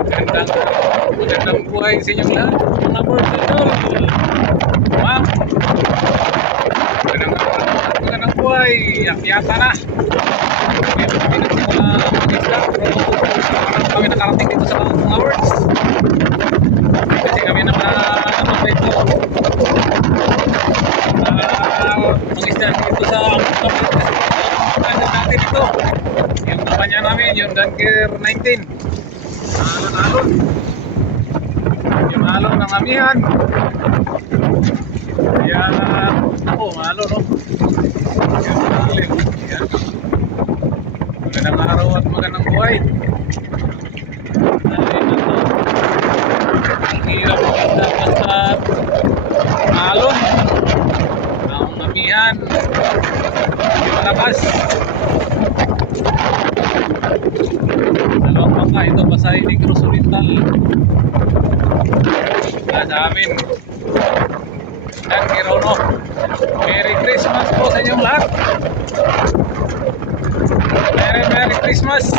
Magandang buhay sa inyong lahat, mga birds and all. Wow! Magandang buhay, yata na. Hindi nagsimula mag-isla, pero kami nakarating dito sa mga birds. Kasi kami naman dito. Mag-isla dito sa natin ito. Yung kampanya namin, yung Dunker 19. Alon-alon. Yung alon ng amihan. Yan. Ako, alon, no? Yan, alon. Yan. Magandang araw at magandang buhay. Ang hirap maganda basta alon. Ang amihan. Yung malakas. Dalawang bangka ito, Pasay Negros Oriental. Sa amin. Dan Kirono. Merry Christmas po sa inyong lahat. Merry Christmas.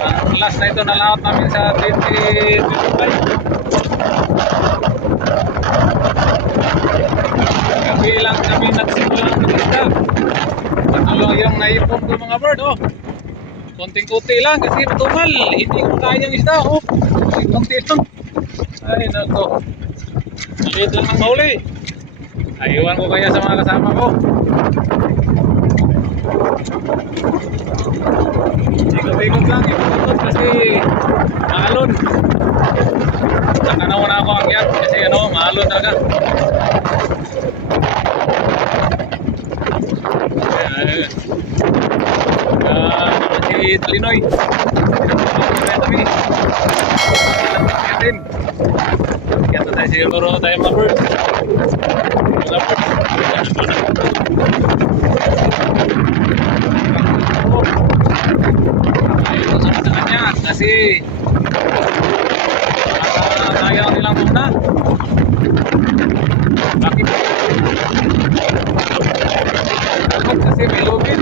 Ang last na ito na lahat namin sa 2025. Gabi lang kami nagsimula ng isda. Ano yung naipon ko mga bird, oh. Konting-kunti lang kasi matumal. Hindi ko kayang isda, oh. Konting-kunti lang. Ay, nako. Maliit lang ang mahuli. Ayuan ko kaya sa mga kasama ko. Ikot-ikot lang, ikot-ikot kasi maalon. Nakanaw na ako ang yan kasi ano, maalon talaga. Si Talinoy. Kami. Natin. Kaya tayo siguro tayo mga bird. Mga bird. Ayun sa kanya kasi kaya nilang muna. Bakit? Kasi may lubid.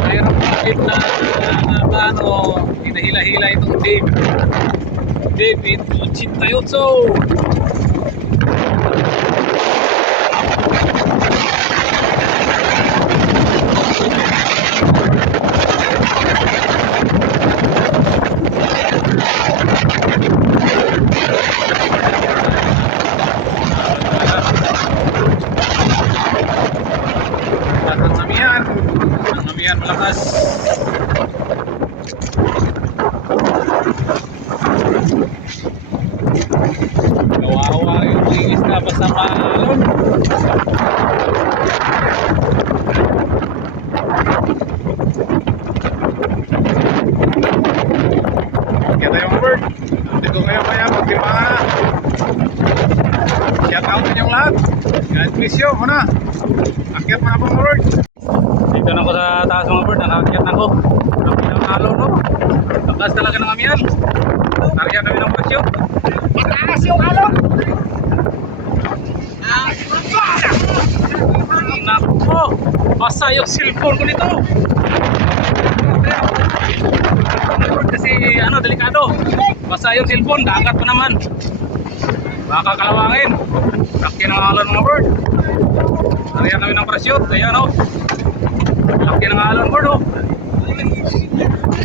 Mayroon bakit na ano, hinahila-hila itong Dave. David 88. Ang amihan malakas. Kawawa yung isda basta maalon. Kaya tayo mga bird. Dito kayo kaya magtimbang na. Shout out sa inyong lahat. God bless you muna. Akyat mga mga bird. Dito na ako sa taas mga bird. Nakakyat na ako. Ang alon, no? Takas talaga ng amihan. Tarihan kami ng presyo. Mataas yung alon. Nako, basa yung cellphone ko nito. Kasi ano, delikado. Basa yung cellphone, dagat pa naman. Baka kalawangin. Laki ng alon mga bird. Tarihan kami ng presyo. Ayan, no? Laki ng alon bird, no?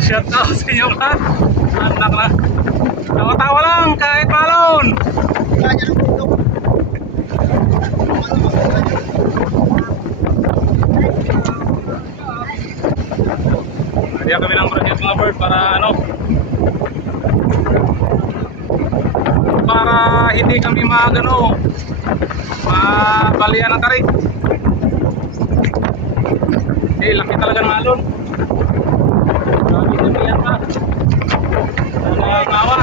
Shout out sa inyo lahat. Anak na. Tawa-tawa lang kahit palon. Kaya kami ng project mga bird para ano, para hindi kami magano mabalian ng tarik. Laki talaga ng alon. Yan pa. Nangawa.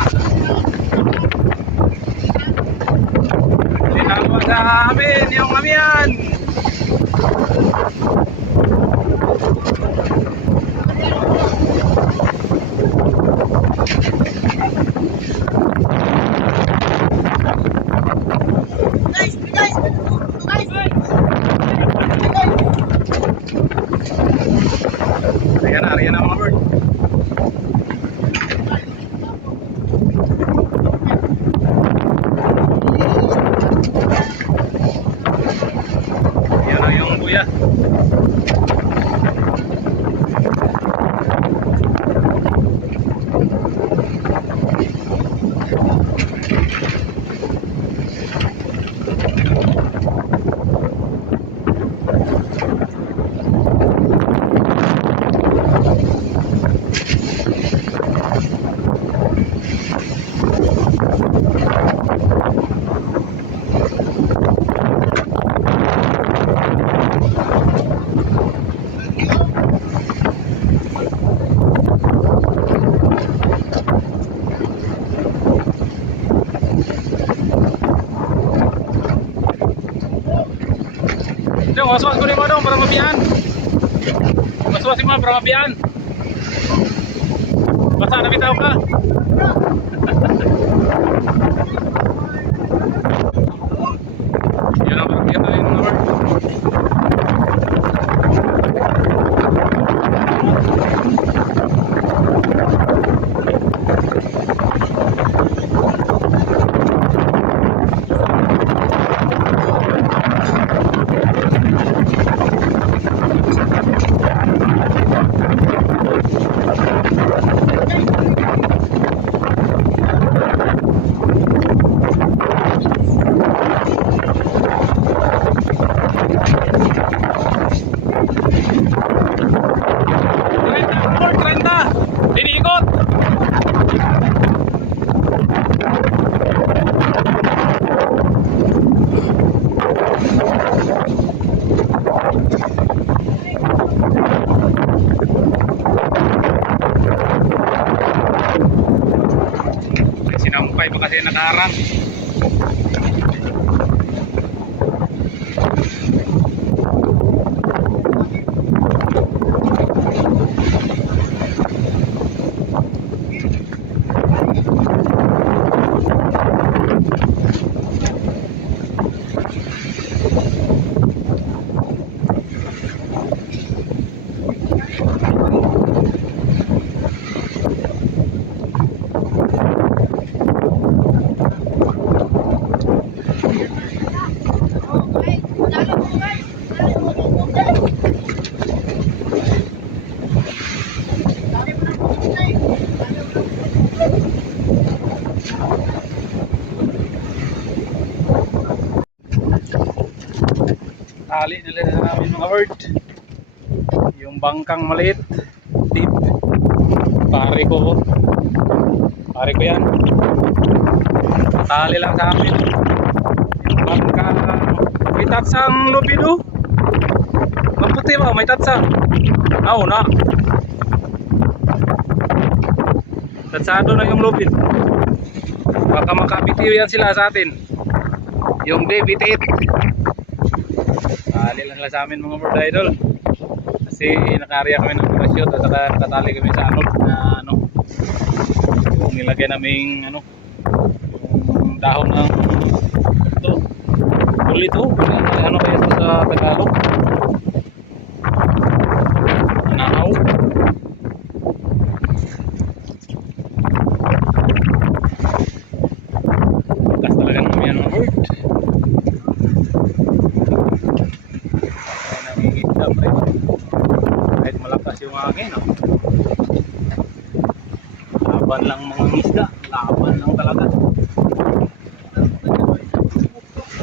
Linagawa sa amin yung amihan. Dong, waswas ko rin mo dong para mabiyan. Waswas mo para mabiyan. Basta na bitaw ka. Yan ang pagkita rin mga bird. Sinampay pa kasi nakaharang. Tali nila na namin mga bird. Yung bangkang maliit, deep. Pare ko yan. Tali lang sa amin. Yung bangkang may tatsang lubido. Maputi ba? May tatsang. Na. Tatsado na yung lubid. Baka makabitiw yan sila sa atin. Yung David 8. Tali lang sa amin mga bird idol. Kasi naka-area kami ng parachute at saka nakatali kami sa anod na yung nilagay naming yung dahon ng ito. Ulit ano kaya ito sa Tagalog? Anahaw. Takas talaga naman yan mga bird. Kahit malakas yung hangin, no? Laban lang mga isda, laban lang talaga.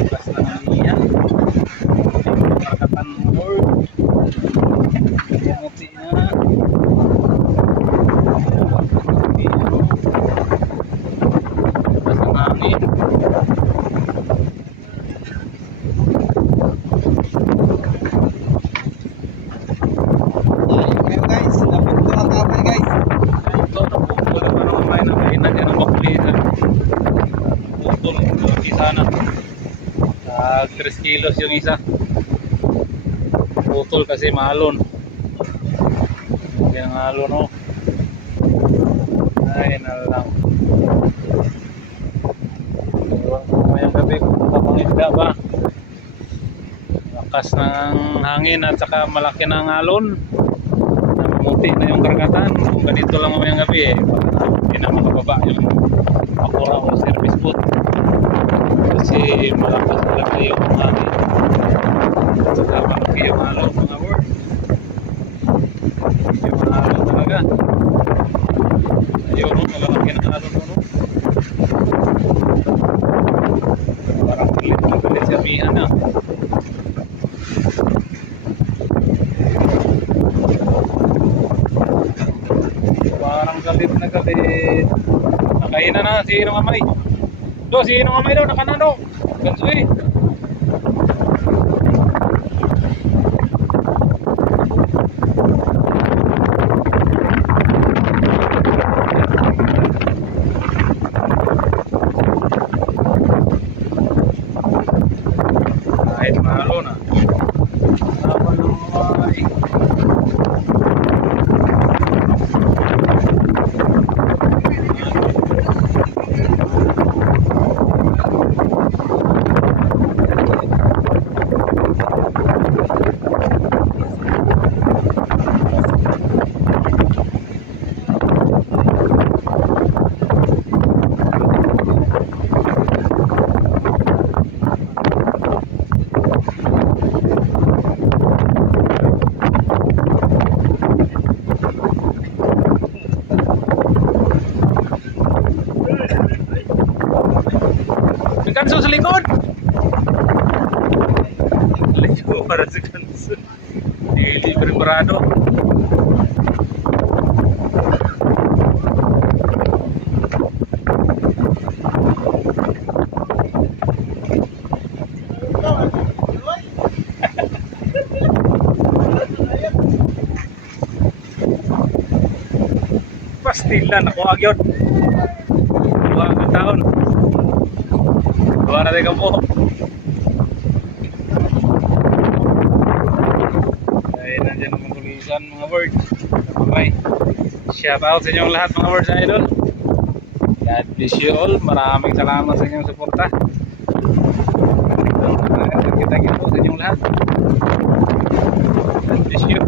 Lakas lang ang iyan. Karkatan ng bird. Muti na. Lakas ng hangin. Sana 3 kilos yung isa. Putol kasi mahalon. Yan ang halon, oh. Ay nalang. Ngayong gabi papangisda ba? Lakas ng hangin at saka malaki ng alon. Namuti na yung karagatan. Kung ganito lang ngayong gabi hindi na makababa yung Apura o service boat. Kasi malakas talaga yung hangin at saka malaki yung alon mga bird. Yung alon talaga. Ayun, malalaki ng alon, no? Parang galit si Amihan na. Parang galit na galit. Nakaina na si Inong Amay. Si Inong Amay daw, nakanano. Gansoy. Kahit malo na. Bye. May kanso sa likod! Layo para sa kanso. Hindi preparado. Pastilan ako agyon. Dua ka taon. Dua na tayo mo. Ay, nandiyan mga tulisan mga bird. Okay. Shout out sa inyong lahat mga birds idol. God bless you all. Maraming salamat sa inyong suporta. Kita-kita po sa inyong lahat. God bless you.